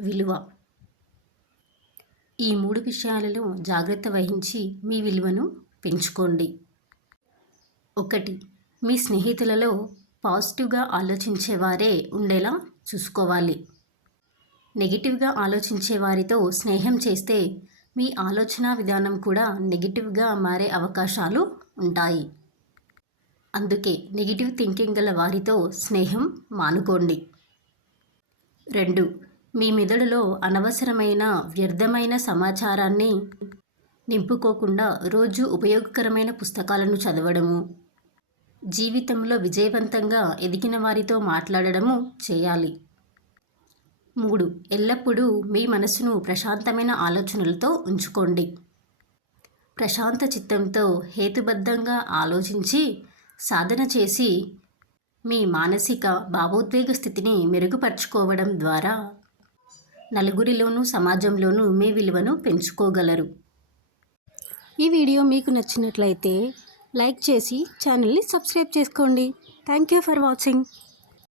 విలువ. ఈ మూడు విషయాలలో జాగ్రత్త వహించి మీ విలువను పెంచుకోండి. ఒకటి మీ స్నేహితులలో పాజిటివ్గా ఆలోచించేవారే ఉండేలా చూసుకోవాలి. నెగిటివ్గా ఆలోచించే వారితో స్నేహం చేస్తే మీ ఆలోచన విధానం కూడా నెగిటివ్గా మారే అవకాశాలు ఉంటాయి. అందుకే నెగిటివ్ థింకింగ్ గల వారితో స్నేహం మానుకోండి. రెండు మీ మెదడులో అనవసరమైన వ్యర్థమైన సమాచారాన్ని నింపుకోకుండా రోజు ఉపయోగకరమైన పుస్తకాలను చదవడము జీవితంలో విజయవంతంగా ఎదిగిన వారితో మాట్లాడడము చేయాలి. మూడు ఎల్లప్పుడూ మీ మనసును ప్రశాంతమైన ఆలోచనలతో ఉంచుకోండి. ప్రశాంత చిత్తంతో హేతుబద్ధంగా ఆలోచించి సాధన చేసి మీ మానసిక భావోద్వేగ స్థితిని మెరుగుపరుచుకోవడం ద్వారా నలుగురిలోనూ సమాజంలోనూ మీ విలువను పెంచుకోగలరు. ఈ వీడియో మీకు నచ్చినట్లయితే లైక్ చేసి ఛానల్ని సబ్స్క్రైబ్ చేసుకోండి. Thank you for watching.